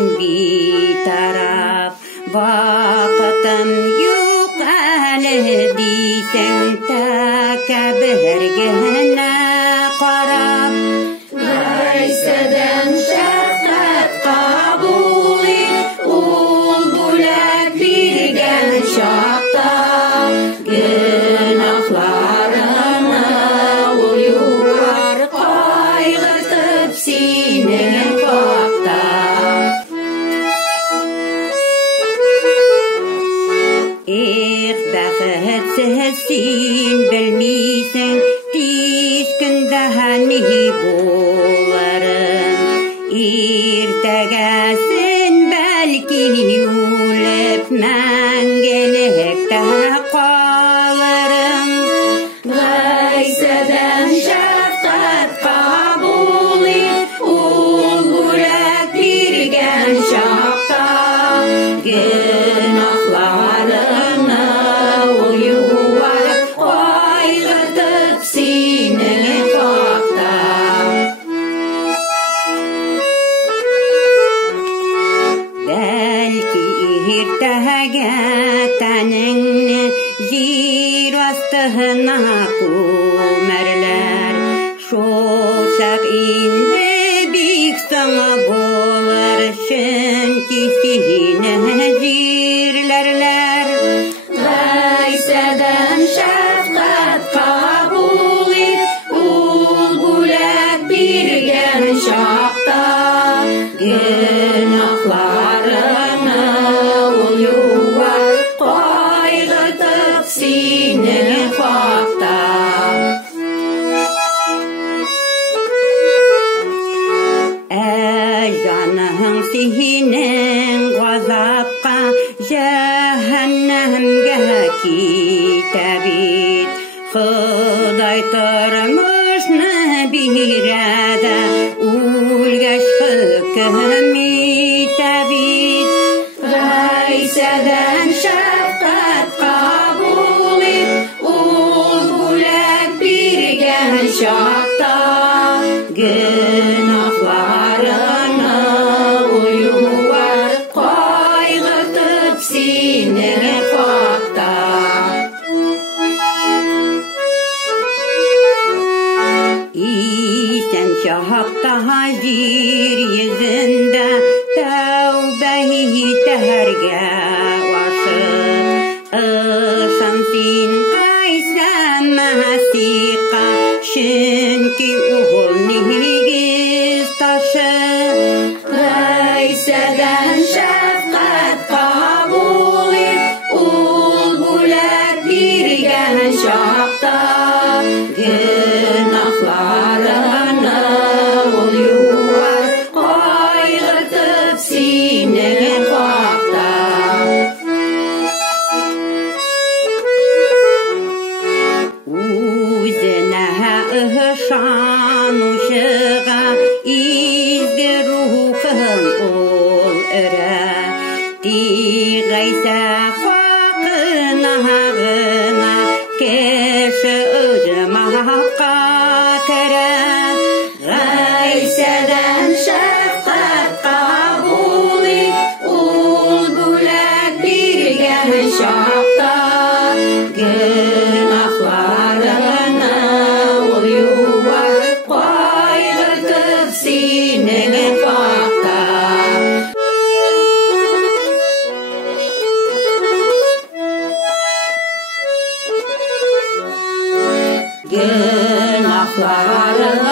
Мен бейтарап вақытым жоқ әлі дейсің тәкәбірге қарап Ғайсадан шафқат қабыл ет ол бөлек берген шақта гүнәһларыңа ол юар қайғыртып сені қақтап бақытсыз сен білмейсің тез күнде не боларын ертеңгісін бәлки өліп мәңгілікте қаларың Ғайсадан шафқат қабыл ет ол бөлек берген шақта гүнәһларыңа ол юар қайғыртып сені қақтап бәлки ертеңге тәніңні жер астына көмерлер шолшақ енді бек саңа болар чөнки сені жерлерлер Ғайсадан шафқат қабыл ет ол бөлек берген шақта гүнәһларыңа ол юар қайғыртып сені қақтап жаның сенің ғазапқа жаһаннамға кетебет Құдай тұрмышны береді өлгәч хөкем итебет Ғайсадан шафқат қабыл ет ол бөлек берген шақта гүнәһларыңа ол юар қайғыртып сені қақтап Исән шақта жер йөзендә тәүбә итәргә вашык ышан син кайса мәсиқа чөнки ул нигез ташы Ғайсадан шафқат қабыл ет ол бөлек берген шақта гүнәһларыңа ол юар қайғыртып сені қақтап Үзенә ышанучыга изге рухын ул өрә тигәйсә хакына гына кеше ыжмакка керә Ғайсадан шафқат қабыл ет ол бөлек берген шақта гүнәһларыңа ол юар қайғыртып сені қақтап гүнәһларыңа